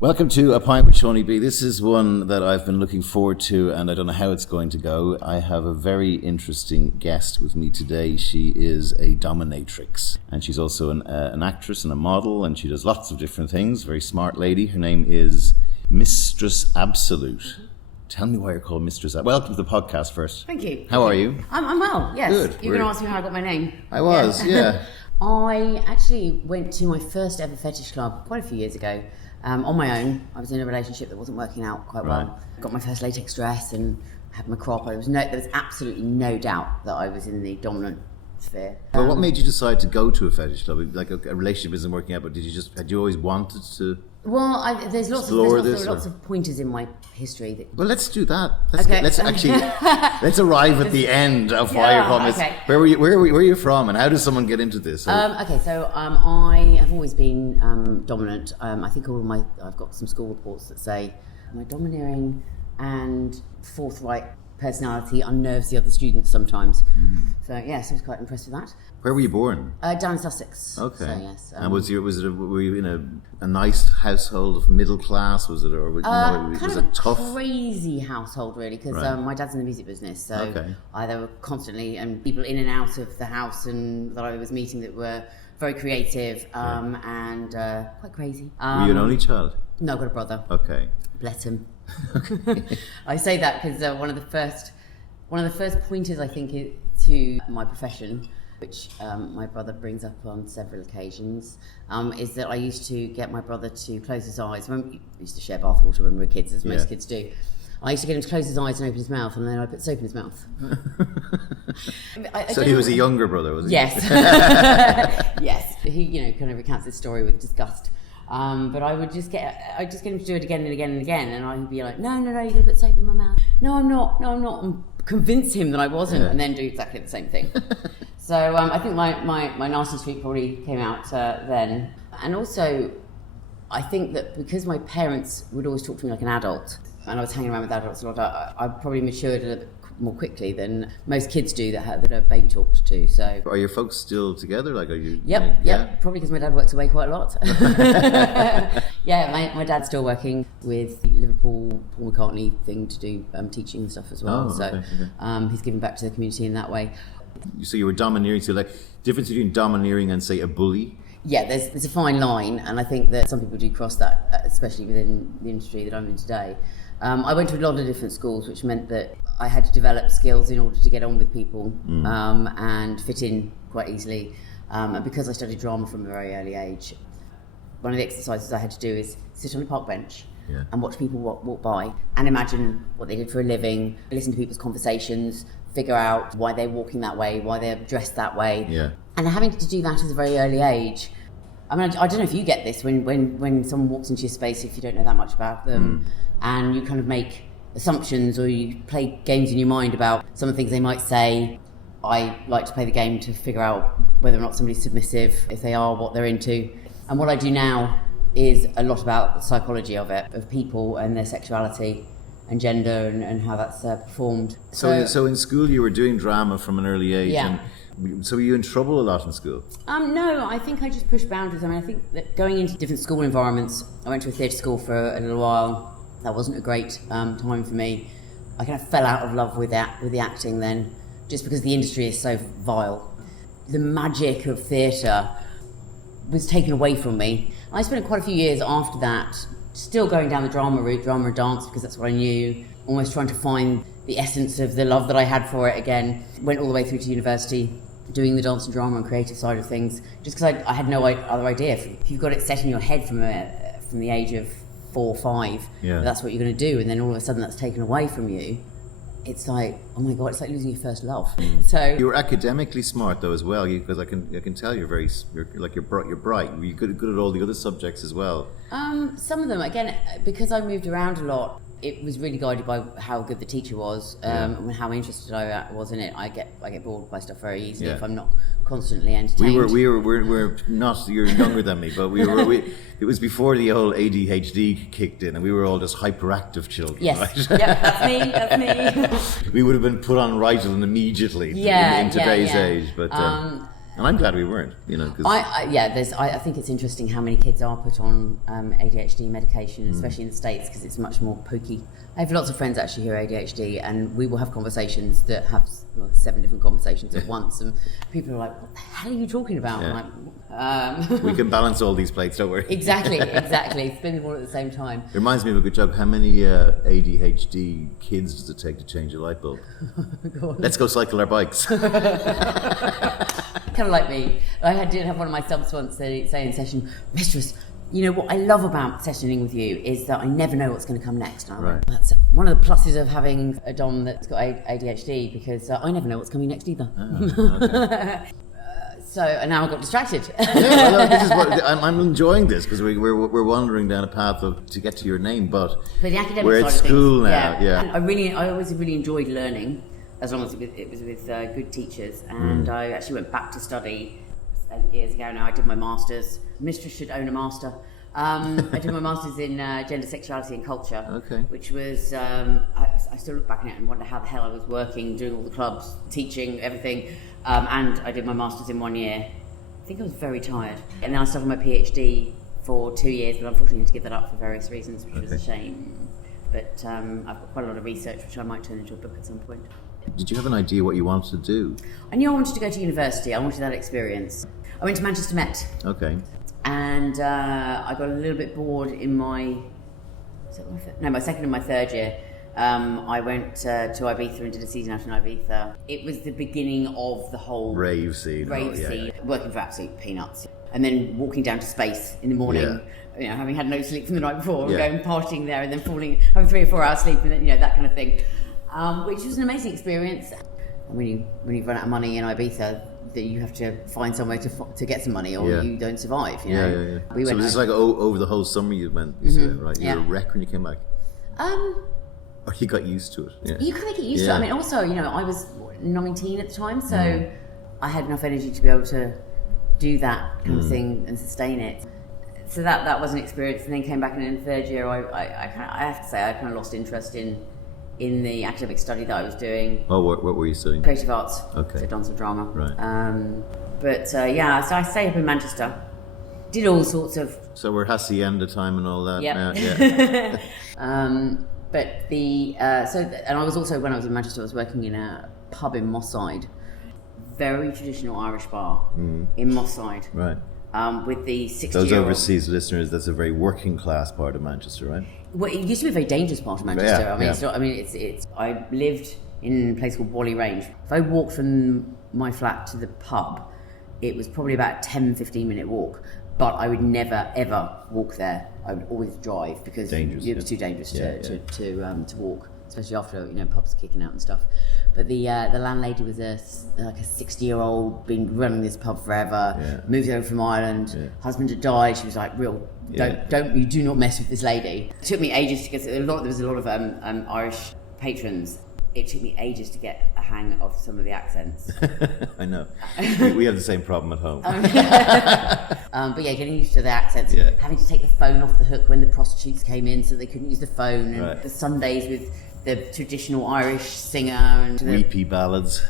Welcome to A Pint with Seaniebee. This is one that I've been looking forward to, and I don't know how it's going to go. I have a very interesting guest with me today. She is a dominatrix, and she's also an actress and a model, and she does lots of different things. Very smart lady. Her name is Mistress Absolute. Mm-hmm. Tell me why you're called Mistress Absolute. Welcome to the podcast first. Thank you. How are you? I'm well, yes. Good. You're going to ask me how I got my name. I was, yeah. I actually went to my first ever fetish club quite a few years ago. On my own. I was in a relationship that wasn't working out quite well. Got my first latex dress and had my crop. There was absolutely no doubt that I was in the dominant sphere. Well, what made you decide to go to a fetish club? Like a relationship isn't working out, but had you always wanted to? Well, there's lots of pointers in my history. Well, let's do that. Let's arrive at the end of why you're called Miss. Okay. Where are you from, and how does someone get into this? I have always been dominant. I think I've got some school reports that say my domineering and forthright personality unnerves the other students sometimes. So yes, I was quite impressed with that. Where were you born? Down in Sussex. Okay. So, yes. And were you in a nice household of middle class? Was it a tough? Crazy household really, because my dad's in the music business, so there were constantly people in and out of the house and that I was meeting that were very creative and quite crazy. Were you an only child? No, I've got a brother. Okay. Bless him. I say that because one of the first pointers I think to my profession, which my brother brings up on several occasions, is that I used to get my brother to close his eyes. We used to share bathwater when we were kids, as most kids do. I used to get him to close his eyes and open his mouth, and then I put soap in his mouth. So he was a younger brother, was he? Yes. Yes. He, kind of recounts his story with disgust. But I'd just get him to do it again and again and again, and I'd be like, no, you're going to put soap in my mouth. No, I'm not. And convince him that I wasn't, and then do exactly the same thing. So I think my nasty streak probably came out then. And also, I think that because my parents would always talk to me like an adult, and I was hanging around with adults a lot, I probably matured a little bit more quickly than most kids do that are baby talked to. So, are your folks still together? Like, are you? Yep. Probably because my dad works away quite a lot. Yeah, my dad's still working with the Liverpool Paul McCartney thing to do teaching and stuff as well. He's giving back to the community in that way. So you were domineering. So, like, difference between domineering and, say, a bully? Yeah, there's a fine line, and I think that some people do cross that, especially within the industry that I'm in today. I went to a lot of different schools, which meant that I had to develop skills in order to get on with people and fit in quite easily. And because I studied drama from a very early age, one of the exercises I had to do is sit on a park bench and watch people walk by and imagine what they did for a living, listen to people's conversations, figure out why they're walking that way, why they're dressed that way. Yeah. And having to do that at a very early age, I mean, I don't know if you get this when someone walks into your space, if you don't know that much about them, and you kind of make assumptions or you play games in your mind about some of the things they might say. I like to play the game to figure out whether or not somebody's submissive, if they are, what they're into. And what I do now is a lot about the psychology of people and their sexuality and gender and how that's performed. So in school you were doing drama from an early age. Yeah. And so were you in trouble a lot in school? No, I think I just pushed boundaries. I mean, I think that going into different school environments, I went to a theatre school for a little while. That wasn't a great time for me. I kind of fell out of love with the acting then, just because the industry is so vile. The magic of theatre was taken away from me. I spent quite a few years after that still going down the drama route, drama and dance, because that's what I knew, almost trying to find the essence of the love that I had for it again. Went all the way through to university, doing the dance and drama and creative side of things, just because I had no other idea. If you've got it set in your head from the age of 4 or 5, that's what you're going to do, and then all of a sudden that's taken away from you, it's like, oh my God, it's like losing your first love. So you were academically smart though as well, because I can tell you're bright. Were you good at all the other subjects as well? Some of them, again, because I moved around a lot, it was really guided by how good the teacher was, and how interested I was in it. I get bored by stuff very easily if I'm not constantly entertained. We're not. You're younger than me, but it was before the whole ADHD kicked in, and we were all just hyperactive children. Yes, right? Yeah, that's me. We would have been put on Ritalin immediately in today's age, but. And I'm glad we weren't, because... I think it's interesting how many kids are put on ADHD medication, especially in the States, because it's much more pokey. I have lots of friends actually who are ADHD, and we will have conversations that have 7 different conversations at once, and people are like, what the hell are you talking about? Yeah. We can balance all these plates, don't worry. Exactly. Spin them all at the same time. It reminds me of a good joke. How many ADHD kids does it take to change a light bulb? Let's go cycle our bikes. Kind of like me. I did have one of my subs once say in session, Mistress, what I love about sessioning with you is that I never know what's going to come next. And I went, that's one of the pluses of having a dom that's got ADHD, because I never know what's coming next either. Oh, okay. And now I got distracted. This is what I'm enjoying this, because we're wandering down a path to get to your name, but the academic we're at school now. Yeah. And I always really enjoyed learning, as long as it was with good teachers. And I actually went back to study 8 years ago now. I did my masters. Mistress should own a master. I did my masters in gender, sexuality and culture, which was, I still look back on it and wonder how the hell I was working, doing all the clubs, teaching, everything. And I did my masters in 1 year. I think I was very tired. And then I started my PhD for 2 years, but unfortunately I had to give that up for various reasons, which was a shame. But I've got quite a lot of research, which I might turn into a book at some point. Did you have an idea what you wanted to do? I knew I wanted to go to university. I wanted that experience. I went to Manchester Met. Okay. And I got a little bit bored in my second and my third year. I went to Ibiza and did a season out in Ibiza. It was the beginning of the whole rave scene. Working for absolute peanuts. And then walking down to space in the morning, having had no sleep from the night before, going partying there and then having 3 or 4 hours sleep, and then, that kind of thing. Which was an amazing experience. When you run out of money in Ibiza, that you have to find somewhere to get some money, or you don't survive. Yeah. So was this like over the whole summer you went? You said, right? You were a wreck when you came back. Or you got used to it. Yeah. You kind of get used to it. I mean, also, I was 19 at the time, so I had enough energy to be able to do that kind of thing and sustain it. So that was an experience, and then came back, and in the third year, I have to say I kind of lost interest in the academic study that I was doing. Oh, what were you studying? Creative arts. Okay. So dance and drama. Right. So I stayed up in Manchester. Did all sorts of... So we're Hacienda time and all that now. Yeah. And I was also, when I was in Manchester, I was working in a pub in Moss Side. Very traditional Irish bar in Moss Side. Right. With the 60-year-old... Those overseas listeners, that's a very working class part of Manchester, right? Well, it used to be a very dangerous part of Manchester. Yeah, it's not. I mean, it's. I lived in a place called Whalley Range. If I walked from my flat to the pub, it was probably about a 10-15 minute walk. But I would never ever walk there. I would always drive, because it was too dangerous to walk, especially after pubs kicking out and stuff. But the landlady was a 60-year-old, been running this pub forever. Moved over from Ireland. Husband had died. She was like, you do not mess with this lady. It took me ages to get there was a lot of Irish patrons. It took me ages to get a hang of some of the accents. I know. We have the same problem at home. But getting used to the accents, having to take the phone off the hook when the prostitutes came in so they couldn't use the phone, and the Sundays with the traditional Irish singer and weepy ballads.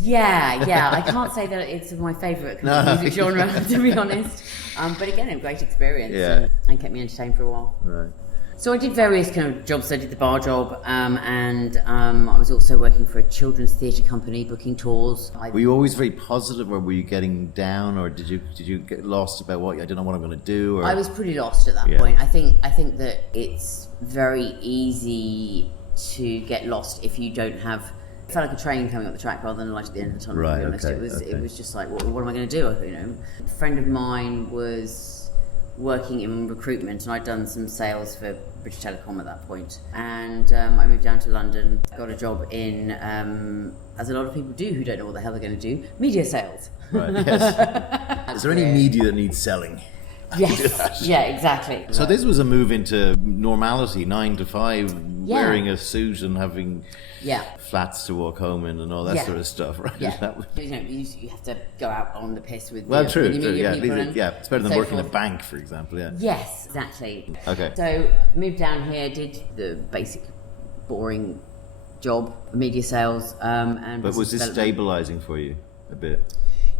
Yeah. I can't say that it's my favourite music genre, to be honest. But again, a great experience, and kept me entertained for a while. Right. So I did various kind of jobs. I did the bar job, and I was also working for a children's theatre company, booking tours. Were you always very positive, or were you getting down, or did you get lost about I don't know what I'm going to do? Or? I was pretty lost at that point. I think that it's very easy to get lost if you don't have... It felt like a train coming up the track rather than a light at the end of the tunnel, to be honest. It was just like, what am I going to do? A friend of mine was working in recruitment, and I'd done some sales for British Telecom at that point. And I moved down to London, got a job in, as a lot of people do who don't know what the hell they're going to do, media sales. Right, yes. Is there any media that needs selling? Yes, yeah, exactly. So this was a move into normality, 9 to 5, wearing a suit and having flats to walk home in and all that sort of stuff, right? Yeah. You have to go out on the piss with true, media people. It's better than working in a bank, for example, Yes, exactly. Okay. So moved down here, did the basic, boring job, media sales, and... But was this stabilising for you a bit?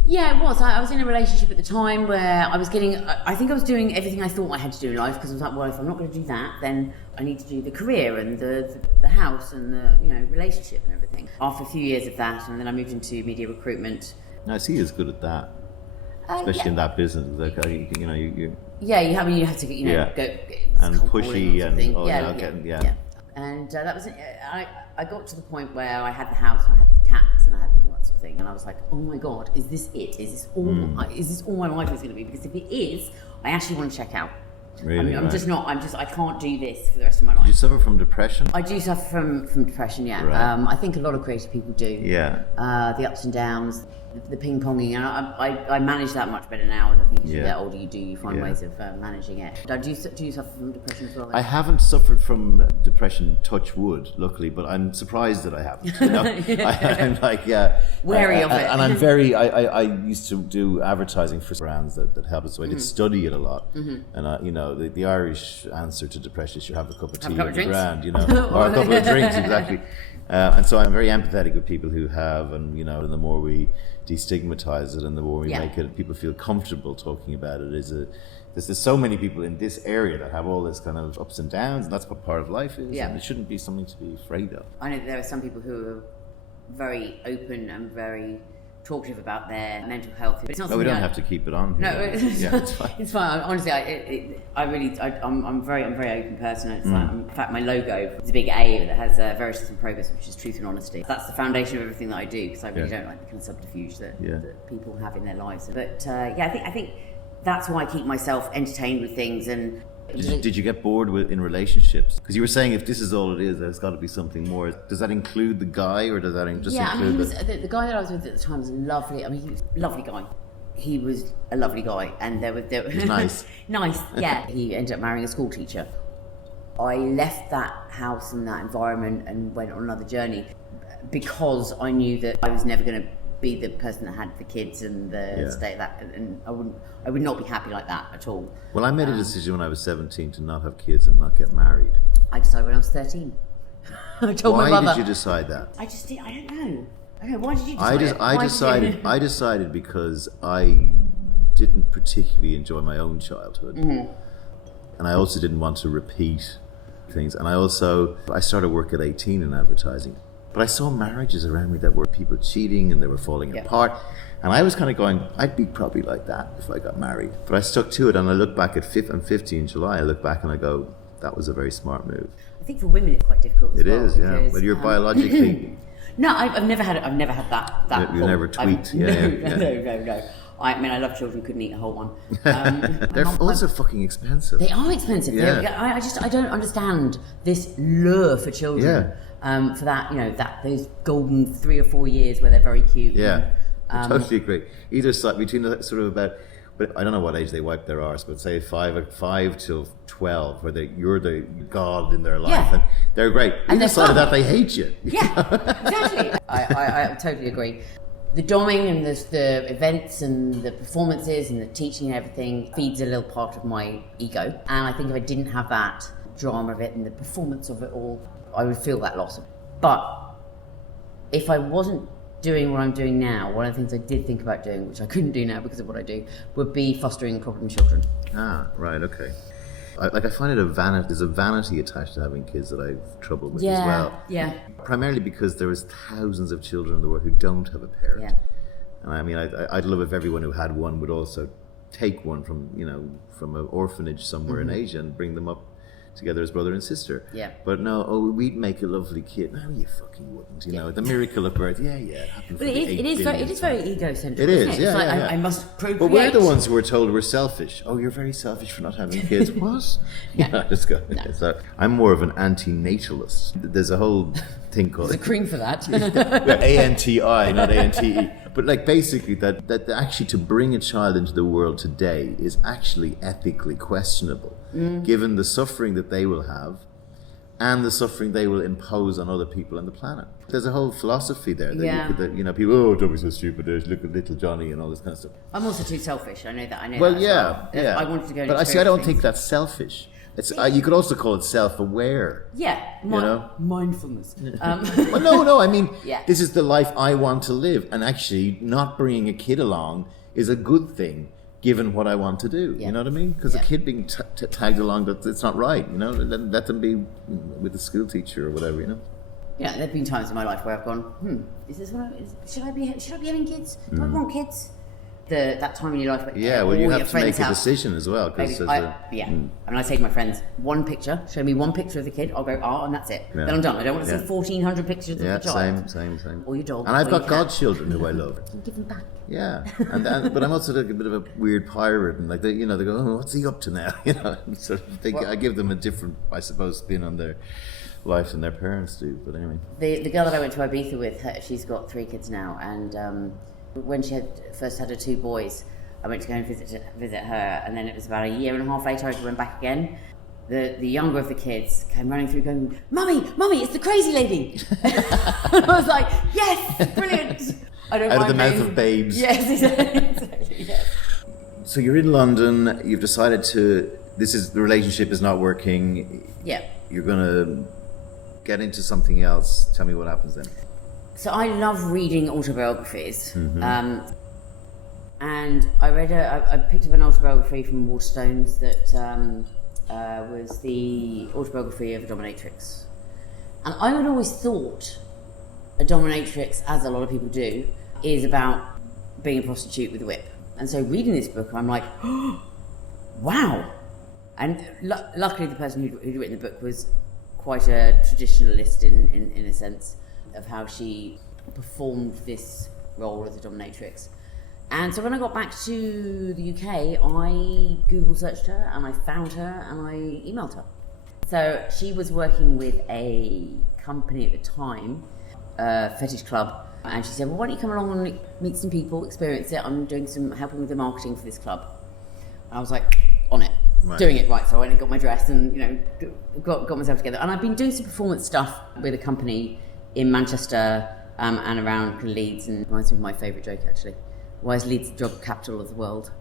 Yeah, it was. I was in a relationship at the time where I was getting... I think I was doing everything I thought I had to do in life, because I was like, well, if I'm not going to do that, then I need to do the career and the house and the relationship and everything. After a few years of that, and then I moved into media recruitment. Now, I see you as good at that, especially in that business. Like, you Yeah, you have to go and pushy and And that was it. I got to the point where I had the house and I had the cats and I had all that sort of thing, and I was like, oh my god, is this it? Is this all my life is going to be? Because if it is, I actually want to check out. Really, I can't do this for the rest of my life. Do you suffer from depression? I do suffer from depression, yeah. Right. I think a lot of creative people do. Yeah. The ups and downs, the ping-ponging, and I manage that much better now. I think as you get older, you find ways of managing it. Do you suffer from depression as well? I haven't suffered from depression, touch wood, luckily, but I'm surprised that I haven't. I'm like, wary of it. And I'm I used to do advertising for brands that help us, so I did study it a lot. And the Irish answer to depression is you have a cup of tea on the ground, or a couple of drinks, exactly. And so I'm very empathetic with people who have, and the more we destigmatize it and the more we make it, people feel comfortable talking about it. There's so many people in this area that have all this kind of ups and downs, and that's what part of life is, and it shouldn't be something to be afraid of. I know there are some people who are very open and very talkative about their mental health. But it's not. No, we don't have to keep it on. No, it's fine. It's fine. Honestly, I'm a very open person. It's like, in fact, my logo is a big A that has Veritas and Progress, which is truth and honesty. That's the foundation of everything that I do, because I really don't like the kind of subterfuge that people have in their lives. But I think that's why I keep myself entertained with things. And did you get bored in relationships? Because you were saying if this is all it is, there's got to be something more. Does that include the guy, or does that just include the guy that I was with at the time was lovely. I mean, he was a lovely guy. He was a lovely guy, and there was nice. Nice, yeah. He ended up marrying a school teacher. I left that house and that environment and went on another journey because I knew that I was never going to be the person that had the kids and the stay that, and I would not be happy like that at all. Well, I made a decision when I was 17 to not have kids and not get married. I decided when I was 13. I told my mother. Why did you decide that? I don't know. Why did you decide it? I decided because I didn't particularly enjoy my own childhood, and I also didn't want to repeat things. And I started work at 18 in advertising. But I saw marriages around me that were people cheating and they were falling apart. And I was kind of going, I'd be probably like that if I got married. But I stuck to it, and I look back at I'm 50 in July, I look back and I go, that was a very smart move. I think for women it's quite difficult as well. It is, yeah. But you're biologically... No, I've never had that. You never tweaked. No. I love children, couldn't eat a whole one. They're also fucking expensive. They are expensive. Yeah. I don't understand this lure for children. Yeah. For that, those golden 3 or 4 years where they're very cute. Yeah, I totally agree. Either side, between the sort of about, but I don't know what age they wipe their arse, but say 5 till 12, where you're the god in their life, and they're great. Either side of that, they hate you. Yeah, exactly. I totally agree. The doming and the events and the performances and the teaching and everything feeds a little part of my ego. And I think if I didn't have that drama of it and the performance of it all, I would feel that loss. But if I wasn't doing what I'm doing now, one of the things I did think about doing, which I couldn't do now because of what I do, would be fostering problem children. Ah, right, okay. I find there's a vanity attached to having kids that I have trouble with as well. Yeah. Primarily because there is thousands of children in the world who don't have a parent. Yeah. And I mean, I'd love if everyone who had one would also take one from an orphanage somewhere in Asia and bring them up together as brother and sister. Yeah. But no, we'd make a lovely kid. No, you fucking wouldn't. The miracle of birth. Yeah, it happened. But it is very egocentric. It is. Yeah, I must procreate. But we're the ones who were told we're selfish. Oh, you're very selfish for not having kids. What? Let's go. No. So I'm more of an anti-natalist. There's a whole thing called. There's a cream for that. ANTI, not ANTE. But basically that actually to bring a child into the world today is actually ethically questionable, given the suffering that they will have and the suffering they will impose on other people on the planet. There's a whole philosophy there that people, don't be so stupid, look at little Johnny and all this kind of stuff. I'm also too selfish. I know that. Well, that yeah. I wanted to go. But I don't think that's selfish. It's you could also call it self-aware. Yeah, mindfulness. Well, no. I mean, Yeah. this is the life I want to live, and actually, not bringing a kid along is a good thing, given what I want to do. Yeah. You know what I mean? Because a kid being tagged along, it's not right. You know, let them be with the school teacher or whatever. You know. Yeah, there've been times in my life where I've gone, should I be having kids? Do I want kids? That time in your life, Well, you have to make a decision as well. Cause and I say to my friends, one picture, show me one picture of the kid, I'll go, and that's it. Yeah. Then I'm done. I don't want to see 1,400 pictures of the child. Same. Or your dog. And I've got godchildren who I love. Give them back. Yeah, but I'm also like a bit of a weird pirate, and like they go, oh, what's he up to now? You know, so I give them a different, I suppose, spin on their life than their parents do. But anyway, the girl that I went to Ibiza with, she's got 3 kids now, and when she first had her 2 boys, I went to go and visit her, and then it was about a year and a half later I went back again. The younger of the kids came running through going, Mummy, it's the crazy lady. I was like, yes, brilliant. I don't out of the mind mouth of babes. Yes, exactly. Yes. So you're in London. You've decided the relationship is not working. Yeah. You're gonna get into something else. Tell me what happens then. So I love reading autobiographies, and I picked up an autobiography from Waterstones that was the autobiography of a dominatrix, and I had always thought a dominatrix, as a lot of people do, is about being a prostitute with a whip. And so reading this book, I'm like, oh, wow. And luckily the person who'd written the book was quite a traditionalist in a sense of how she performed this role as a dominatrix. And so when I got back to the UK, I Google searched her and I found her and I emailed her. So she was working with a company at the time, a fetish club, and she said, well, why don't you come along and meet some people, experience it. I'm doing helping with the marketing for this club. And I was like, on it. Right. Doing it right. So I went and got my dress and, got myself together. And I've been doing some performance stuff with a company in Manchester and around Leeds, and reminds me of my favourite joke, actually. Why is Leeds the drug capital of the world?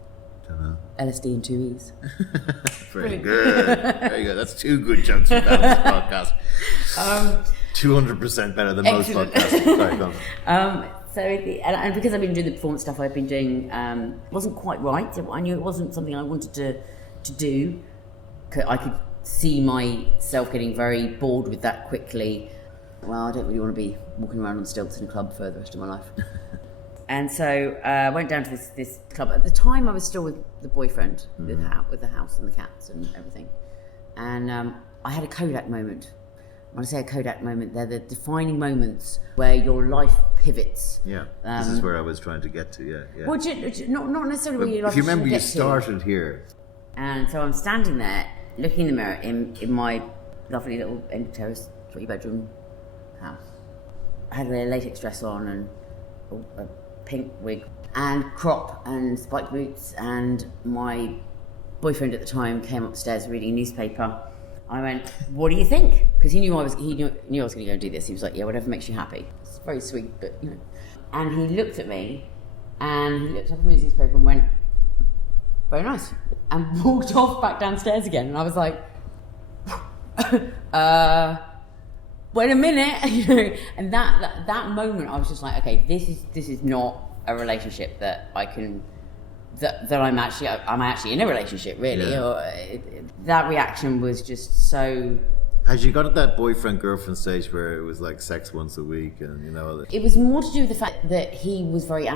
Don't know. LSD and 2 E's. Very good. Very good. That's 2 good jokes from this podcast. 200% better than excellent. most podcasts. Sorry, go on. And because I've been doing the performance stuff I've been doing, wasn't quite right. I knew it wasn't something I wanted to do. I could see myself getting very bored with that quickly. Well, I don't really want to be walking around on stilts in a club for the rest of my life. And so I went down to this club. At the time, I was still with the boyfriend, with the house and the cats and everything. And I had a Kodak moment. When I say a Kodak moment, they're the defining moments where your life pivots. Yeah, this is where I was trying to get to, yeah. Well, not necessarily where your life if you remember, you get started here. And so I'm standing there, looking in the mirror in my lovely little end-of-terrace 3-bedroom house. I had a latex dress on and a pink wig and crop and spiked boots, and my boyfriend at the time came upstairs reading a newspaper. I went, what do you think? Because he knew I was going to go and do this. He was like, yeah, whatever makes you happy. It's very sweet, but And he looked at me, and he looked up at me his newspaper and went, very nice, and walked off back downstairs again. And I was like, wait a minute, And that moment, I was just like, okay, this is not a relationship that I can. That I'm actually in a relationship, really. Yeah. That reaction was just so. As you got at that boyfriend-girlfriend stage where it was like sex once a week, and It was more to do with the fact that he was very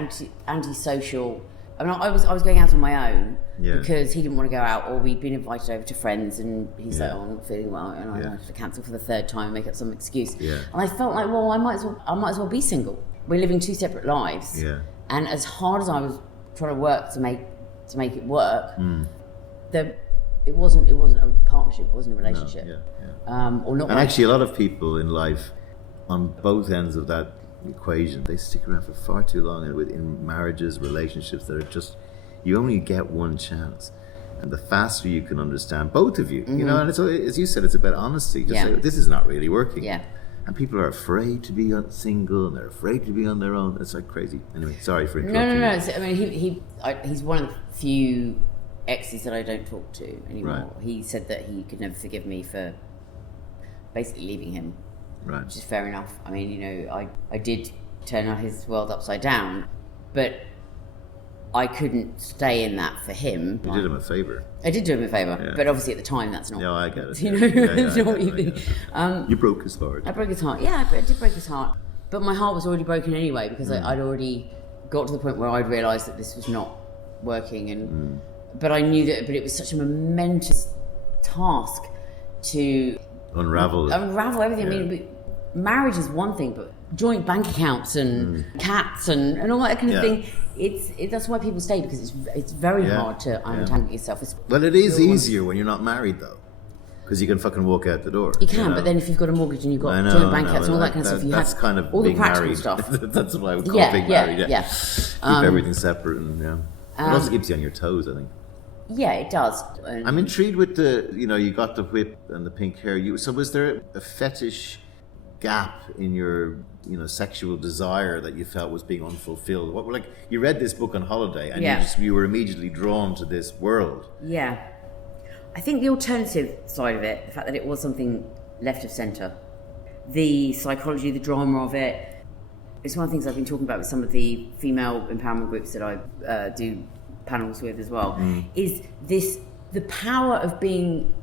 antisocial. I mean, I was going out on my own because he didn't want to go out, or we'd been invited over to friends, and he's like, "Oh, I'm not feeling well," and I had to cancel for the 3rd time and make up some excuse. Yeah. And I felt like, well, I might as well be single. We're living 2 separate lives. Yeah. And as hard as I was trying to work to make it work, it wasn't a partnership, it wasn't a relationship. Or not. And actually, a lot of people in life, on both ends of that equation, they stick around for far too long, and in marriages, relationships that are just, you only get one chance. And the faster you can understand both of you, and it's, as you said, it's about honesty. Just say, this is not really working. Yeah. And people are afraid to be single, and they're afraid to be on their own. It's like crazy. Anyway, sorry for interrupting. No. I mean, he's one of the few exes that I don't talk to anymore. Right. He said that he could never forgive me for basically leaving him, Right. which is fair enough. I mean, I did turn his world upside down, but I couldn't stay in that for him. You did him a favour. I did do him a favour, Yeah. but obviously at the time that's not. No, I get it. You know, it's not what I you get think. it. You broke his heart. I broke his heart. Yeah, I did break his heart. But my heart was already broken anyway because I'd already got to the point where I'd realised that this was not working. And but I knew that. But it was such a momentous task to Unravel everything. Yeah. I mean, marriage is one thing, but joint bank accounts and cats and all that kind of thing. That's why people stay, because it's very hard to untangle yourself. Well, it is easier when you're not married, though, because you can fucking walk out the door. You can, but then if you've got a mortgage and you've got joint bank accounts and all that kind of stuff, that's kind of all the being practical married. stuff. That's what I would call being married. Yeah. Keep everything separate, and it also keeps you on your toes, I think. Yeah, it does. I'm intrigued with you got the whip and the pink hair. So was there a fetish gap in your sexual desire that you felt was being unfulfilled? What, like, you read this book on holiday and you were immediately drawn to this world. Yeah. I think the alternative side of it, the fact that it was something left of centre, the psychology, the drama of it, it's one of the things I've been talking about with some of the female empowerment groups that I do panels with as well, is the power of being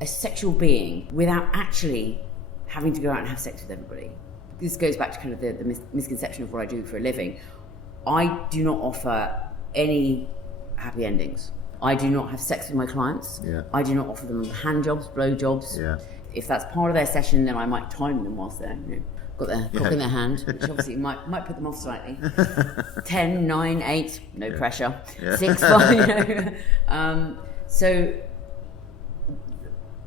a sexual being without actually having to go out and have sex with everybody. This goes back to kind of the misconception of what I do for a living. I do not offer any happy endings. I do not have sex with my clients. Yeah. I do not offer them hand jobs, blow jobs. Yeah. If that's part of their session, then I might time them whilst they're got their cock in their hand, which obviously might put them off slightly. 10, 9, 8, no pressure. Yeah. 6, 5. So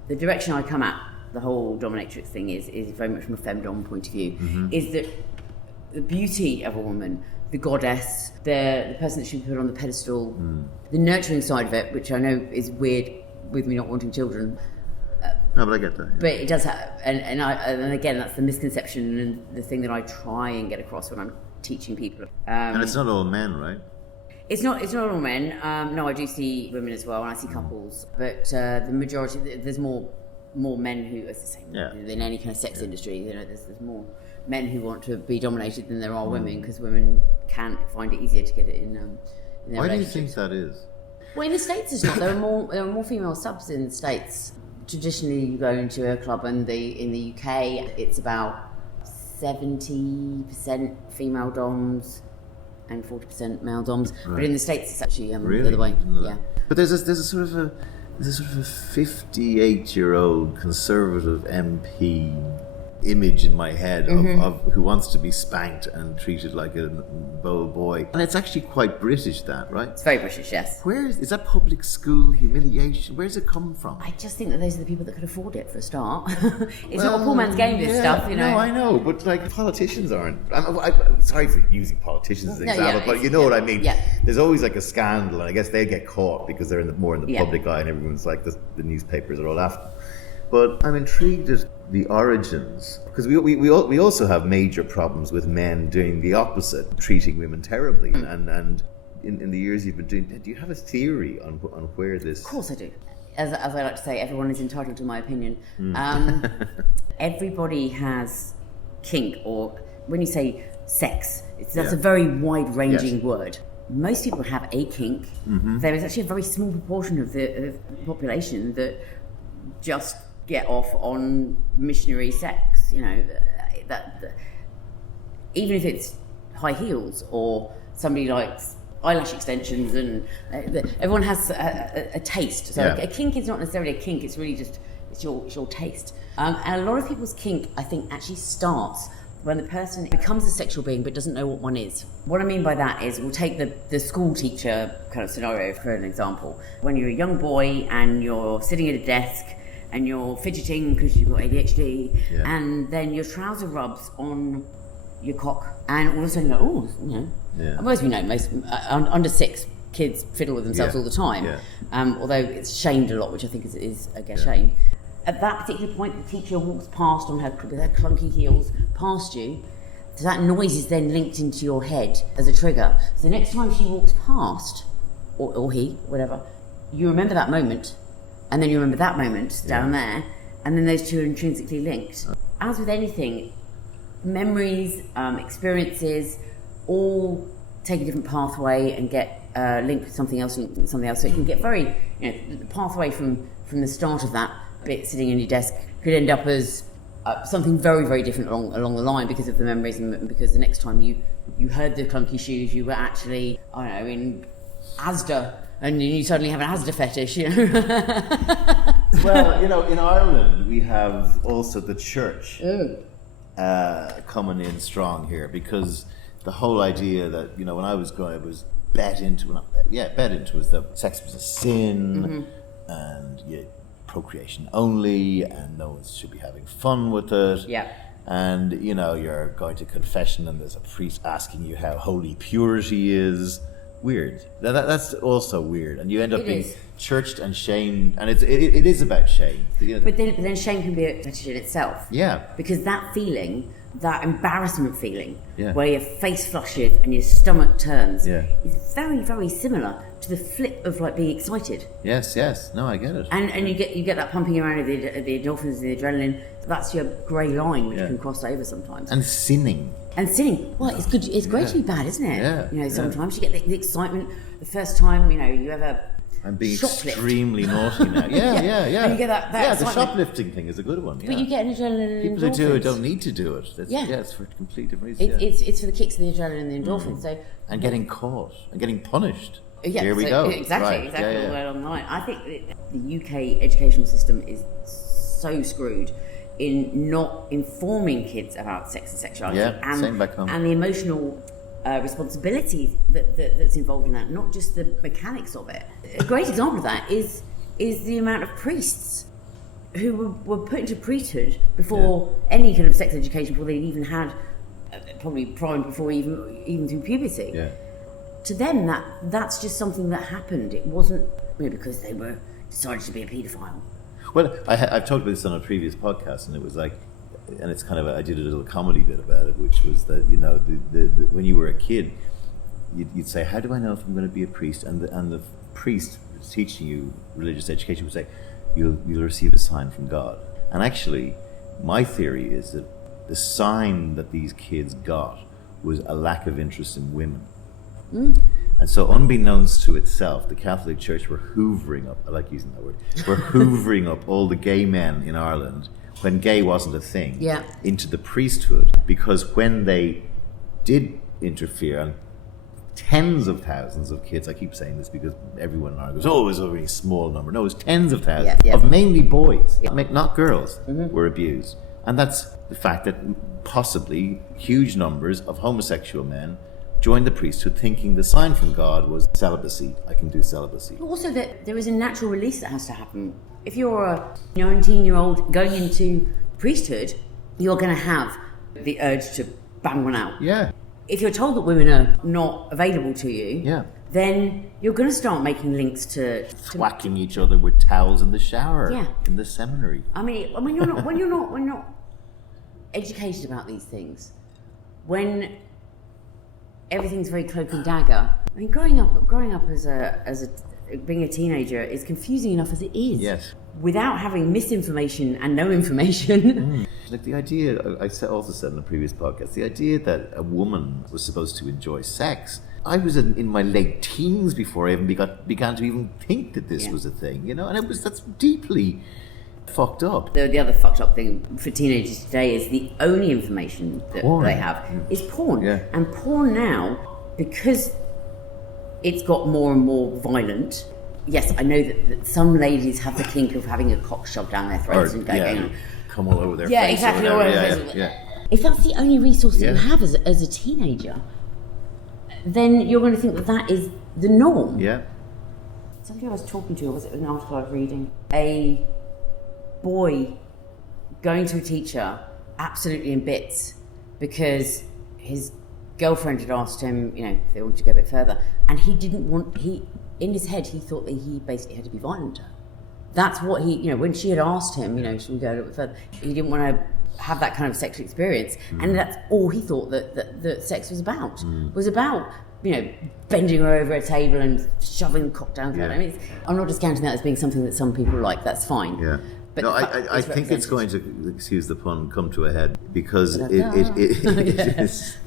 the direction I come at the whole dominatrix thing is very much from a femdom point of view. Is that the beauty of a woman, the goddess, the person that should be put on the pedestal, the nurturing side of it, which I know is weird with me not wanting children. No, but I get that. Yeah. But it does have, and again, that's the misconception and the thing that I try and get across when I'm teaching people. And it's not all men, right? It's not all men. No, I do see women as well, and I see couples. But the majority, there's more men who, as I say, in any kind of sex industry, there's more men who want to be dominated than there are women, because women can find it easier to get it in their Why do you relationships. think that is? Well, in the States it's not. There are more female subs in the States. Traditionally, you go into a club, and in the UK, it's about 70% female doms and 40% male doms. Right. But in the States, it's actually the other way. Yeah. But there's a sort of a 58-year-old conservative MP image in my head of who wants to be spanked and treated like a beau boy, and it's actually quite British, that, right? It's very British, yes. Is that public school humiliation? Where's it come from? I just think that those are the people that could afford it for a start. It's not a poor man's game, this stuff, No, I know, but like, politicians aren't. I'm sorry for using politicians as an example, but you know what I mean. Yeah. There's always like a scandal, and I guess they get caught because they're more in the public eye, and everyone's like, the newspapers are all after them. But I'm intrigued at the origins, because we also have major problems with men doing the opposite, treating women terribly. And in the years you've been doing, do you have a theory on where this? Of course I do. As I like to say, everyone is entitled to my opinion. Everybody has kink, or when you say sex, that's a very wide-ranging word. Most people have a kink. There is actually a very small proportion of the population that just get off on missionary sex, that even if it's high heels or somebody likes eyelash extensions, and everyone has a taste. So a kink is not necessarily a kink, it's really just it's your taste. And a lot of people's kink, I think, actually starts when the person becomes a sexual being but doesn't know what one is. What I mean by that is, we'll take the school teacher kind of scenario for an example. When you're a young boy and you're sitting at a desk and you're fidgeting because you've got ADHD, and then your trouser rubs on your cock, and all of a sudden you go, as we know, most under 6 kids fiddle with themselves all the time, although it's shamed a lot, which I think is a shame. At that particular point, the teacher walks past with her clunky heels past you, so that noise is then linked into your head as a trigger. So the next time she walks past, or he, whatever, you remember that moment, and then you remember that moment down there, and then those two are intrinsically linked. As with anything, memories, experiences, all take a different pathway and get linked with something else, So it can get very, the pathway from the start of that bit sitting in your desk could end up as something very, very different along the line because of the memories and because the next time you heard the clunky shoes, you were actually, I don't know, in Asda, and you suddenly have an Asda fetish, Well, in Ireland we have also the church coming in strong here, because the whole idea that, when I was growing up, was bet into was that sex was a sin, and procreation only, and no one should be having fun with it. Yeah. And you're going to confession, and there's a priest asking you how holy purity is. Weird. That's also weird, and you end up being churched and shamed, and it is about shame. But then shame can be a fetish in itself. Yeah. Because that feeling, that embarrassment feeling, Yeah. where your face flushes and your stomach turns, Yeah. is very, very similar to the flip of like being excited. Yes. No, I get it. And you get that pumping around of the endorphins, the adrenaline. That's your grey line which you can cross over sometimes. And sinning. And sinning, well, it's good. It's great to be bad, isn't it? Yeah. Sometimes you get the excitement. The first time, you ever I'm being shoplift. Extremely naughty now. Yeah. And you get that the excitement. shoplifting thing is a good one. Yeah. But you get an adrenaline and people who do it endorphins. don't need to do it. It's for complete different reasons. It's for the kicks of the adrenaline and the endorphins. So and getting caught and getting punished. yeah, Here we go. Exactly, Right. exactly Yeah. all the way along the line. I think that the UK educational system is so screwed in not informing kids about sex and sexuality, and same back home. and the emotional responsibilities that's involved in that, not just the mechanics of it. A great example of that is the amount of priests who were put into priesthood before any kind of sex education, before they even had, probably primed before even through puberty. Yeah. To them, that's just something that happened. It wasn't because they were decided to be a paedophile. Well, I've talked about this on a previous podcast, and it was like, and it's kind of I did a little comedy bit about it, which was that the when you were a kid, you'd say, how do I know if I'm going to be a priest? And the priest who's teaching you religious education would say, you'll receive a sign from God. And actually, my theory is that the sign that these kids got was a lack of interest in women. And so, unbeknownst to itself, the Catholic Church were hoovering up, I like using that word, were hoovering up all the gay men in Ireland, when gay wasn't a thing, into the priesthood, because when they did interfere, and tens of thousands of kids, I keep saying this because everyone in Ireland goes, it was a really small number. No, it was tens of thousands of mainly boys, not girls, were abused. And that's the fact that possibly huge numbers of homosexual men joined the priesthood thinking the sign from God was celibacy. I can do celibacy. But also that there is a natural release that has to happen. If you're a 19-year-old going into priesthood, you're going to have the urge to bang one out. Yeah. If you're told that women are not available to you, then you're going to start making links to whacking each other with towels in the shower in the seminary. I mean, when you're not educated about these things, when everything's very cloak and dagger. I mean, growing up as being a teenager is confusing enough as it is. Yes. Without having misinformation and no information. Like the idea, I also said in a previous podcast, the idea that a woman was supposed to enjoy sex. I was in my late teens before I even began to even think that this was a thing, and that's deeply fucked up. The other fucked up thing for teenagers today is the only information that they have is porn. Yeah. And porn now, because it's got more and more violent. Yes, I know that some ladies have the kink of having a cock shoved down their throats and going, come all over their face. Yeah, exactly. All over their face. If that's the only resource that you have as a teenager, then you're going to think that is the norm. Yeah. Somebody I was talking to, or was it an article I was reading? A boy going to a teacher absolutely in bits because his girlfriend had asked him, if they wanted to go a bit further, and he didn't want, in his head he thought that he basically had to be violent to her. That's what he, when she had asked him, should we go a little bit further, he didn't want to have that kind of sexual experience, and that's all he thought that sex was about, was about bending her over a table and shoving cocktails down. I mean, I'm not discounting that as being something that some people like. That's fine. Yeah. But no, I think it's going to, excuse the pun, come to a head because it is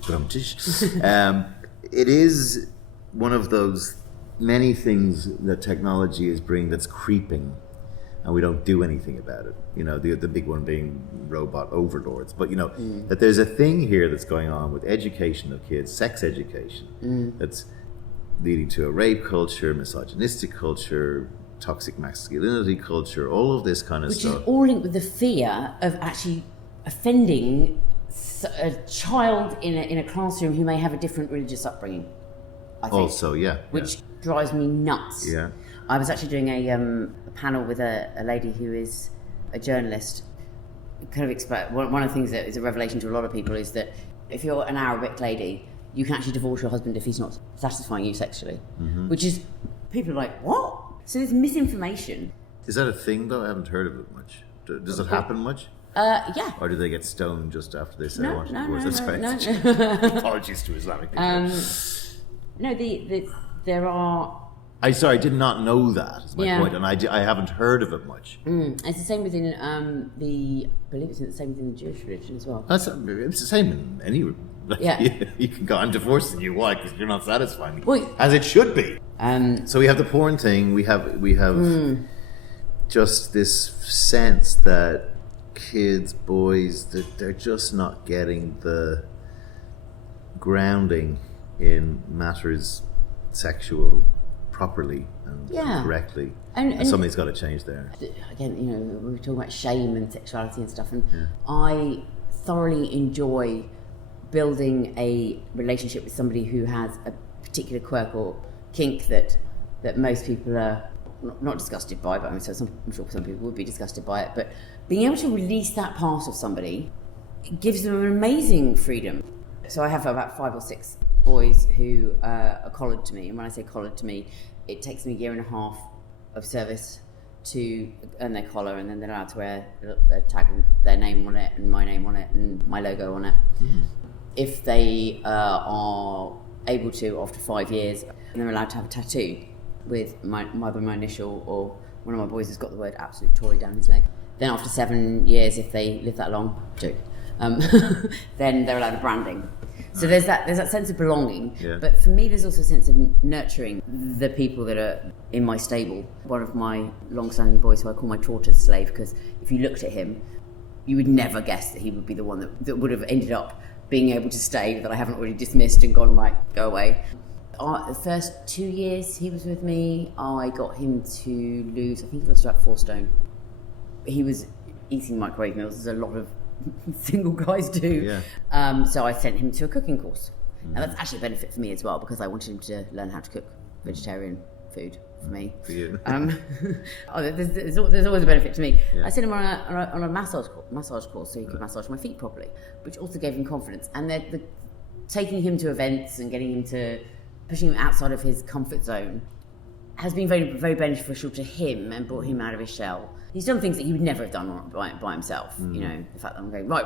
it is one of those many things that technology is bringing that's creeping, and we don't do anything about it. The big one being robot overlords. But that there's a thing here that's going on with education of kids, sex education, that's leading to a rape culture, misogynistic culture, toxic masculinity culture, all of this kind of stuff. Which is all linked with the fear of actually offending a child in a classroom who may have a different religious upbringing, I think. Also, Which drives me nuts. Yeah. I was actually doing a panel with a lady who is a journalist. Kind of one of the things that is a revelation to a lot of people is that if you're an Arabic lady, you can actually divorce your husband if he's not satisfying you sexually. Which is, people are like, what? So there's misinformation. Is that a thing though? I haven't heard of it much. Does it happen much? Yeah. Or do they get stoned just after they say, I want to divorce? No. Apologies to Islamic people. No, there are... I did not know that, is my point, and I haven't heard of it much. It's the same within I believe it's the same within the Jewish religion as well. It's the same in any... you can go, I'm divorcing you, why? Because you're not satisfying me. Well, as it should be. So we have the porn thing, we have just this sense that kids, boys, that they're just not getting the grounding in matters sexual properly and correctly, and something's got to change there. Again, we were talking about shame and sexuality and stuff, and I thoroughly enjoy building a relationship with somebody who has a particular quirk or kink that most people are not disgusted by, but I'm sure some people would be disgusted by it. But being able to release that part of somebody gives them an amazing freedom. So I have about 5 or 6 boys who are collared to me, and when I say collared to me, it takes me 1.5 years of service to earn their collar, and then they're allowed to wear a tag with their name on it and my name on it and my logo on it. If they are able to, after 5 years, they're allowed to have a tattoo with either my initial, or one of my boys has got the word Absolute Tory down his leg. Then after 7 years, if they live that long, then they're allowed a branding. So there's that sense of belonging, but for me there's also a sense of nurturing the people that are in my stable. One of my long-standing boys, who I call my tortoise slave, because if you looked at him, you would never guess that he would be the one that would have ended up being able to stay, that I haven't already dismissed and gone, right, go away. The first 2 years he was with me, I got him to lose, I think he lost about 4 stone. He was eating microwave meals, as a lot of single guys do. So I sent him to a cooking course. Now that's actually a benefit for me as well, because I wanted him to learn how to cook vegetarian food for me. For you. There's always a benefit to me. I sent him on a massage course so he could massage my feet properly, which also gave him confidence. And the taking him to events and getting him to pushing him outside of his comfort zone has been very, very beneficial to him and brought him out of his shell. He's done things that he would never have done by himself. The fact that I'm going, right,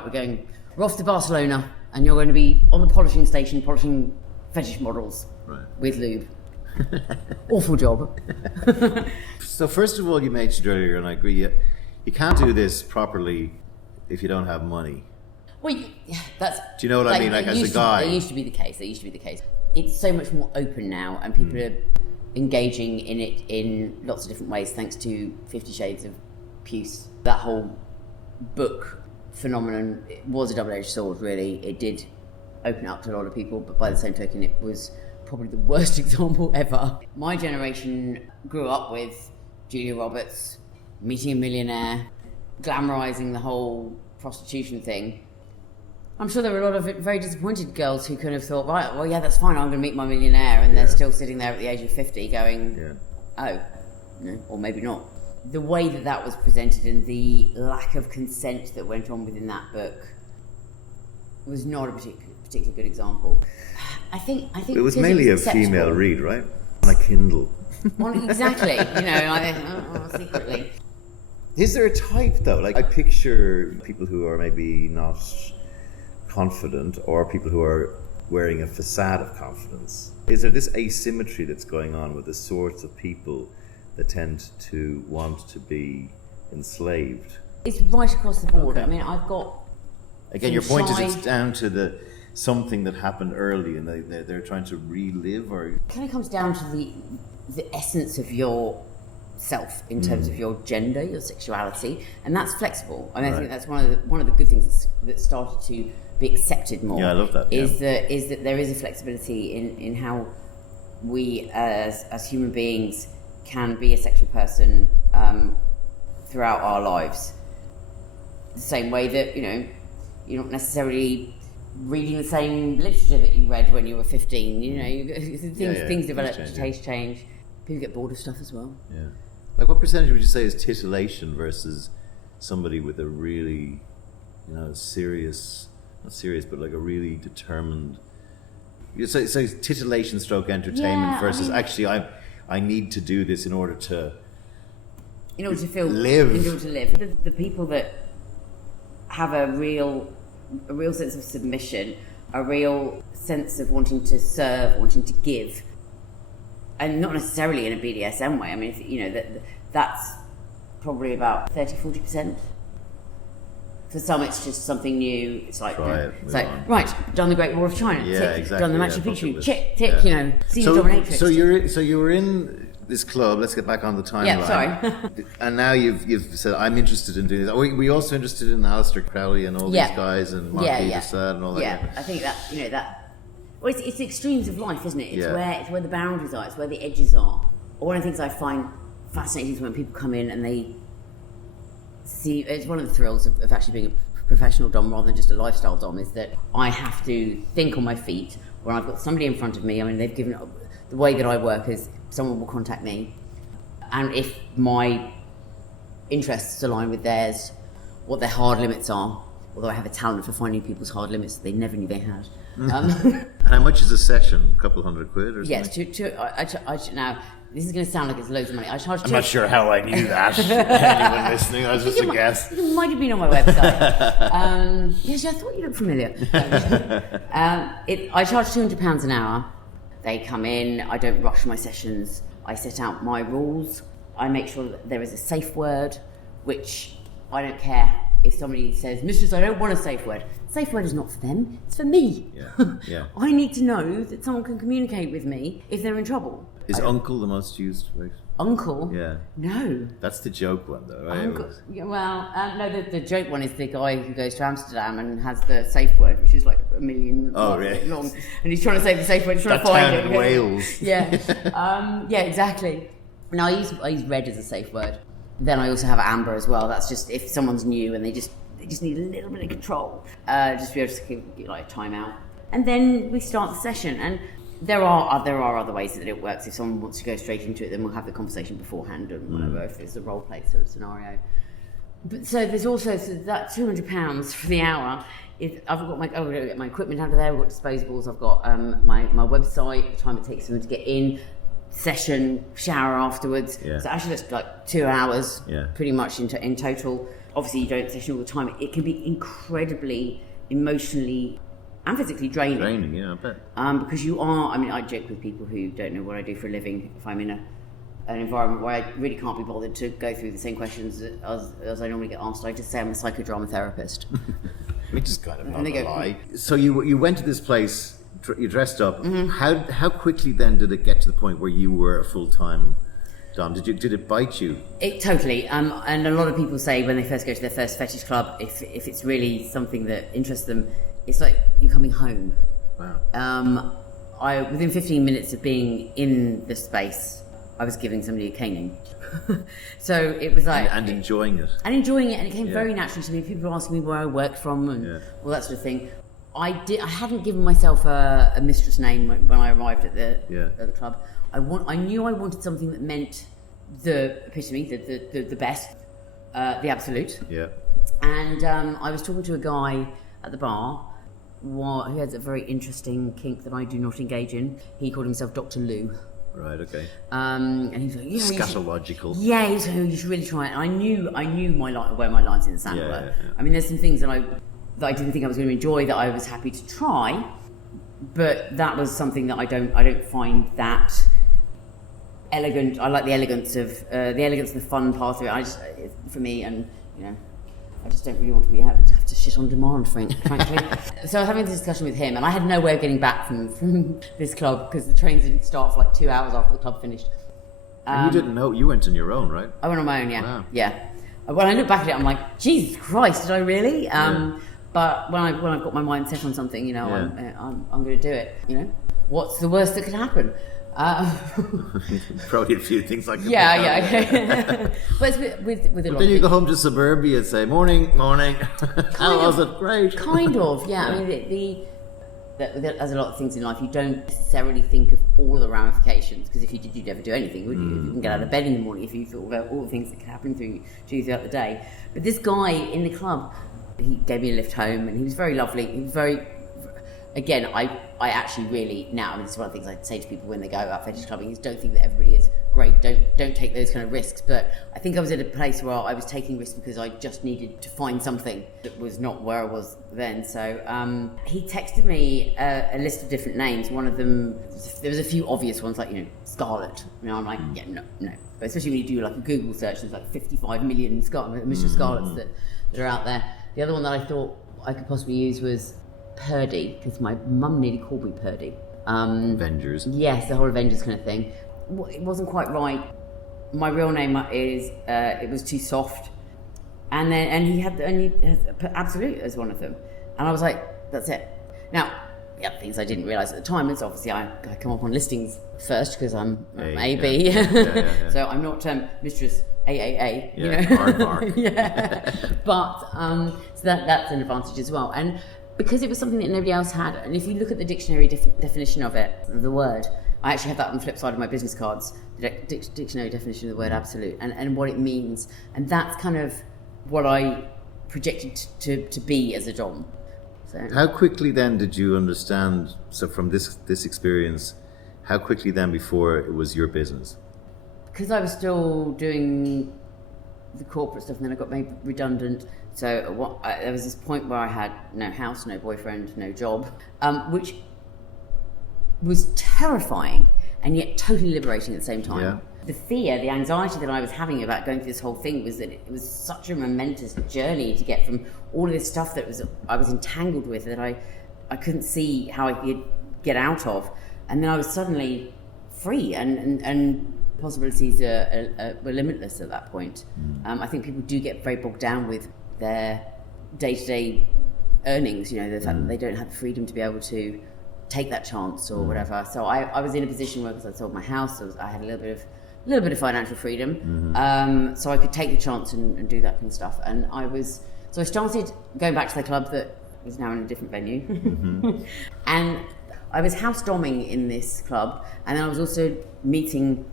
we're off to Barcelona and you're going to be on the polishing station polishing fetish models with lube. Awful job. So first of all, you mentioned earlier, and I agree, you can't do this properly if you don't have money. Well, that's... Do you know what I mean? Like, as a guy... It used to be the case. It's so much more open now, and people are engaging in it in lots of different ways, thanks to 50 Shades of Puce. That whole book phenomenon, it was a double-edged sword, really. It did open up to a lot of people, but by the same token, it was probably the worst example ever. My generation grew up with Julia Roberts, Meeting a Millionaire, glamorising the whole prostitution thing. I'm sure there were a lot of very disappointed girls who kind of thought, right, well, yeah, that's fine, I'm going to meet my millionaire, and they're still sitting there at the age of 50 going, oh, no, or maybe not. The way that was presented and the lack of consent that went on within that book was not a particularly good example. I think it was mainly a female read, right? On a Kindle. Exactly, secretly. Is there a type though? Like, I picture people who are maybe not confident, or people who are wearing a facade of confidence. Is there this asymmetry that's going on with the sorts of people that tend to want to be enslaved? It's right across the board. Okay. I mean, I've got... Again, your point is it's down to something that happened early and they're trying to relive, or... It kind of comes down to the essence of your self in terms of your gender, your sexuality, and that's flexible. I mean, I think that's one of the good things that started to be accepted more. Yeah, I love that. Is that there is a flexibility in how we as human beings can be a sexual person throughout our lives. The same way that, you know, you're not necessarily reading the same literature that you read when you were 15. You know, things develop, taste change. People get bored of stuff as well. Yeah. Like, what percentage would you say is titillation versus somebody with a really, you know, serious, not serious, but like a really determined... So titillation stroke entertainment versus actually I need to do this in order to... In order to feel... Live. In order to live. The people that have a real sense of submission, a real sense of wanting to serve, wanting to give, and not necessarily in a BDSM way. I mean, you know, that's probably about 30-40%. For some, it's just something new. It's like, right, done the Great Wall of China, tick. Exactly, Done the Machu Picchu, tick. You know, seen the Dominatrix. So you were in this club. Let's get back on the timeline. Yeah, sorry. And now you've said, I'm interested in doing this. Were you also interested in Aleister Crowley and all these guys and Marquis de Sade and all that? Yeah, I think that, you know, that... Well, it's the extremes of life, isn't it? It's where the boundaries are. It's where the edges are. One of the things I find fascinating is when people come in and they see... It's one of the thrills of actually being a professional dom rather than just a lifestyle dom, is that I have to think on my feet when I've got somebody in front of me. I mean, they've given... The way that I work is someone will contact me, and if my interests align with theirs, what their hard limits are, although I have a talent for finding people's hard limits that they never knew they had. How much is a session? A couple $100 or something? Yes, now, this is going to sound like it's loads of money. I charge... I'm not sure how I knew that. Anyone listening, I was just a guess. It might have been on my website. Yes, I thought you looked familiar. I charge £200 an hour. They come in, I don't rush my sessions, I set out my rules, I make sure that there is a safe word, which I don't care if somebody says, Mistress, I don't want a safe word. Safe word is not for them, it's for me. Yeah. I need to know that someone can communicate with me if they're in trouble. Is uncle the most used phrase? Uncle? Yeah. No. That's the joke one, though, right? Uncle. No, the joke one is the guy who goes to Amsterdam and has the safe word, which is like 1 million really? long, and he's trying to say the safe word, he's trying to find it. In Wales. Yeah. Yeah, exactly. Now I use red as a safe word. Then I also have amber as well. That's just if someone's new and they just need a little bit of control, just be able to give like a timeout, and then we start the session. And there are other ways that it works. If someone wants to go straight into it, then we'll have the conversation beforehand and whatever, if it's a role play sort of scenario. But so there's also that £200 for the hour. I've got my equipment under there, I've got disposables, I've got my website, the time it takes them to get in, session, shower afterwards. So actually that's like 2 hours pretty much in total. Obviously you don't session all the time. It can be incredibly emotionally and physically draining. Yeah, I bet. Because you are, I mean, I joke with people who don't know what I do for a living. If I'm in an environment where I really can't be bothered to go through the same questions as I normally get asked, I just say I'm a psychodrama therapist. Which is kind of not a lie. So you went to this place, you dressed up. Mm-hmm. How quickly then did it get to the point where you were a full-time dom? Did it bite you? It totally. And a lot of people say when they first go to their first fetish club, if it's really something that interests them, it's like you're coming home. Wow. Within 15 minutes of being in the space, I was giving somebody a caning. So it was like... And enjoying it. And it came very naturally to me. People were asking me where I worked from and all that sort of thing. I hadn't given myself a mistress name when I arrived at the club. I knew I wanted something that meant the epitome, the best, the absolute. Yeah. And I was talking to a guy at the bar who has a very interesting kink that I do not engage in. He called himself Dr. Lou. Right, okay. And he was like, scatological. You should really try it. And I knew where my lines in the sand were. I mean, there's some things that I didn't think I was going to enjoy that I was happy to try, But that was something that I don't find that elegant. I like the elegance of the fun part of it. For me, and I just don't really want to have to shit on demand, frankly. So I was having this discussion with him, and I had no way of getting back from this club because the trains didn't start for like 2 hours after the club finished. And you didn't know, you went on your own, right? I went on my own, yeah. Wow. Yeah. When I look back at it, I'm like, Jesus Christ, did I really? But when I've got my mind set on something, I'm going to do it. What's the worst that could happen? Probably a few things like that. Yeah. But it's with a lot. Then you go home to suburbia and say, morning. How was it? Great. Kind of, yeah. I mean, as a lot of things in life, you don't necessarily think of all the ramifications, because if you did, you'd never do anything, would you? You can get out of bed in the morning if you thought about all the things that could happen to you throughout the day. But this guy in the club, he gave me a lift home, and he was very lovely. He was very... Again, I actually really now, this is one of the things I say to people when they go out fetish clubbing, is don't think that everybody is great. Don't take those kind of risks. But I think I was at a place where I was taking risks because I just needed to find something that was not where I was then. So he texted me a list of different names. One of them, there was a few obvious ones like Scarlet. I'm like, yeah, no. But especially when you do like a Google search, there's like 55 million Mistress Scarlets that are out there. The other one that I thought I could possibly use was Purdy, because my mum nearly called me Purdy. Avengers. Yes, the whole Avengers kind of thing. It wasn't quite right. My real name is it was too soft, and he has Absolute as one of them, and I was like, that's it. Now, the other things I didn't realise at the time is obviously I come up on listings first because I'm AB, yeah. So I'm not Mistress AAA, yeah. But so that's an advantage as well, and because it was something that nobody else had. And if you look at the dictionary definition of it, the word, I actually have that on the flip side of my business cards, the dictionary definition of the word absolute and what it means. And that's kind of what I projected to be as a dom. So how quickly then did you understand, so from this experience, how quickly then before it was your business? Because I was still doing the corporate stuff, and then I got made redundant. So there was this point where I had no house, no boyfriend, no job, which was terrifying and yet totally liberating at the same time. Yeah. The fear, the anxiety that I was having about going through this whole thing was that it was such a momentous journey to get from all of this stuff that I was entangled with that I couldn't see how I could get out of. And then I was suddenly free and possibilities were limitless at that point. I think people do get very bogged down with their day-to-day earnings, the fact that they don't have the freedom to be able to take that chance or whatever. So I was in a position where, because I sold my house, I had a little bit of financial freedom, so I could take the chance and do that kind of stuff. And I started going back to the club that was now in a different venue, and I was house domming in this club, and then I was also meeting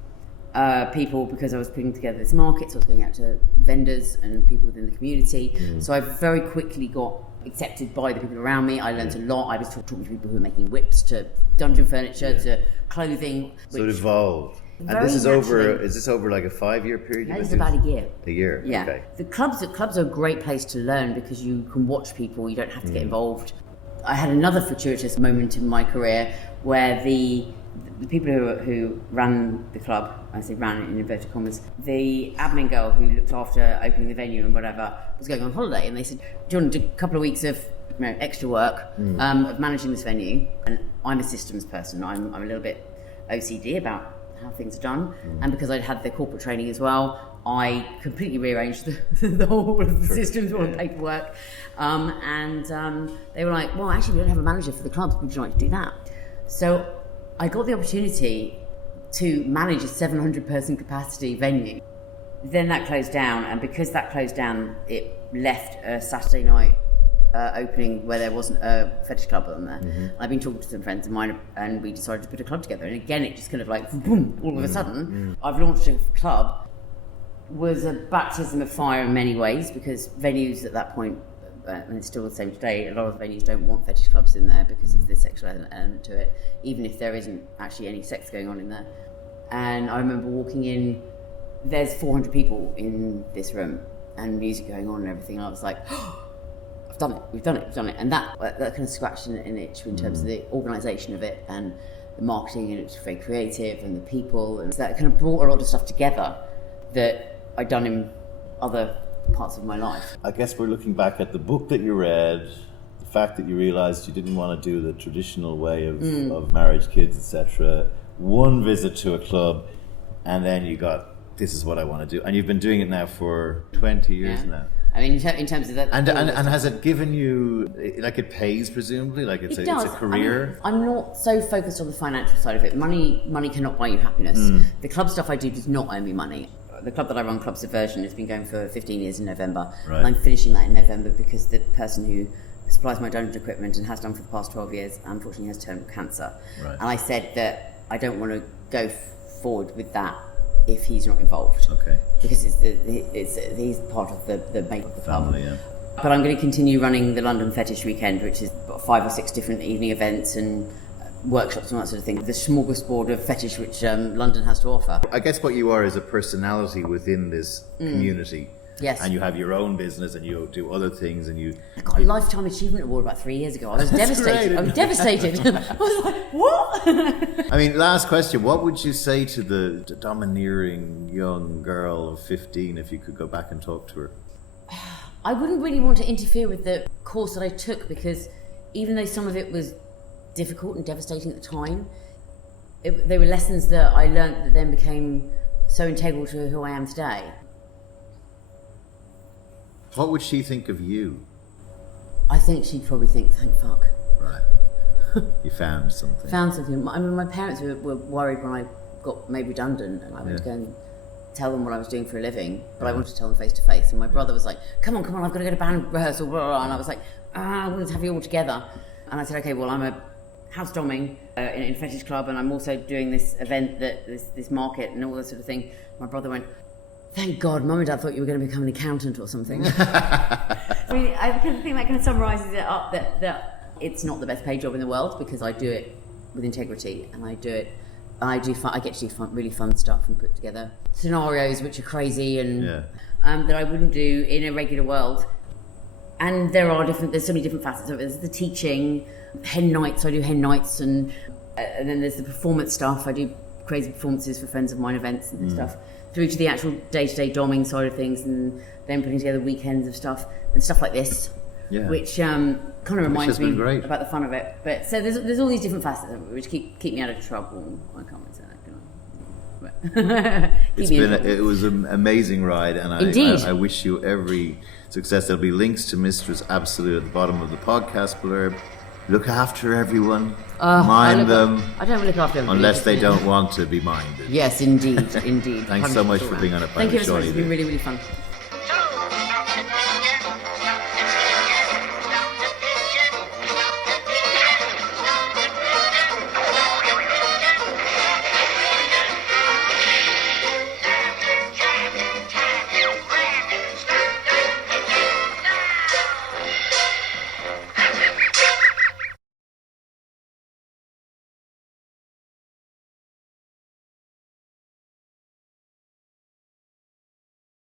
people because I was putting together this market, so I was going out to vendors and people within the community. So I very quickly got accepted by the people around me. I learned a lot. I was talking to people who were making whips, to dungeon furniture, to clothing. So it evolved. And this is over like a 5-year period? No, it's about a year. A year, yeah. Okay. The clubs are a great place to learn because you can watch people, you don't have to get involved. I had another fortuitous moment in my career where the people who ran the club, I say ran in inverted commas, the admin girl who looked after opening the venue and whatever was going on holiday, and they said, do you want to do a couple of weeks of extra work of managing this venue? And I'm a systems person. I'm a little bit OCD about how things are done, and because I'd had the corporate training as well, I completely rearranged the whole of the systems, all the paperwork, and they were like, well, actually we don't have a manager for the club, would you like to do that? So I got the opportunity to manage a 700 person capacity venue. Then that closed down, and because that closed down, it left a Saturday night opening where there wasn't a fetish club on there. I've been talking to some friends of mine, and we decided to put a club together, and again it just kind of like boom, all of a sudden I've launched a club. Was a baptism of fire in many ways, because venues at that point, and it's still the same today, a lot of venues don't want fetish clubs in there because of the sexual element to it, even if there isn't actually any sex going on in there. And I remember walking in, there's 400 people in this room and music going on and everything, and I was like, oh, I've done it. We've done it. And that kind of scratched an itch in terms of the organisation of it and the marketing, and it's very creative, and the people, and that kind of brought a lot of stuff together that I'd done in other parts of my life. I guess we're looking back at the book that you read, the fact that you realised you didn't want to do the traditional way of marriage, kids, etc. One visit to a club, and then you got, this is what I want to do. And you've been doing it now for 20 years now. I mean, in terms of that... And has it given you, like, it pays presumably? Like it's a career? I mean, I'm not so focused on the financial side of it. Money cannot buy you happiness. The club stuff I do does not earn me money. The club that I run, Club Subversion, has been going for 15 years in November. Right. And I'm finishing that in November because the person who supplies my donor equipment and has done for the past 12 years, unfortunately has terminal cancer. Right. And I said that I don't want to go forward with that if he's not involved. Okay. Because he's part of the make of the club. Family, yeah. But I'm going to continue running the London Fetish Weekend, which is about 5 or 6 different evening events and workshops and that sort of thing. The smorgasbord of fetish which London has to offer. I guess what you are is a personality within this community. Yes. And you have your own business and you do other things and you... I got a Lifetime Achievement Award about 3 years ago. I was devastated. Great. I was devastated. I was like, what? I mean, last question. What would you say to the domineering young girl of 15 if you could go back and talk to her? I wouldn't really want to interfere with the course that I took, because even though some of it was difficult and devastating at the time, they were lessons that I learnt that then became so integral to who I am today. What would she think of you? I think she'd probably think, thank fuck. Right. You found something. Found something. I mean, my parents were worried when I got made redundant and I went to go and tell them what I was doing for a living, but I wanted to tell them face to face. And my brother was like, come on, I've got to go to band rehearsal, blah, blah, blah. And I was like, I wanted to have you all together. And I said, okay, well, I'm a house doming in a fetish club, and I'm also doing this event, this market and all that sort of thing. My brother went, thank God, Mum and Dad thought you were going to become an accountant or something. I mean, I kind of think that kind of summarises it up, that it's not the best paid job in the world, because I do it with integrity, and I get to do really fun stuff and put together scenarios which are crazy and that I wouldn't do in a regular world. And there's so many different facets of it. There's the teaching, hen nights, I do hen nights, and then there's the performance stuff. I do crazy performances for friends of mine, events and stuff, through to the actual day-to-day doming side of things, and then putting together weekends of stuff and stuff like this, which kind of reminds me about the fun of it. But so there's all these different facets of it which keep me out of trouble. I can't really say that, can I? It was an amazing ride, and I wish you every success. There'll be links to Mistress Absolute at the bottom of the podcast blurb. Look after everyone. Mind them. I don't look after them unless they don't want to be minded. Yes, indeed. Thanks 100%. So much for being on a Pint. Thank you so much. It's been really, really fun.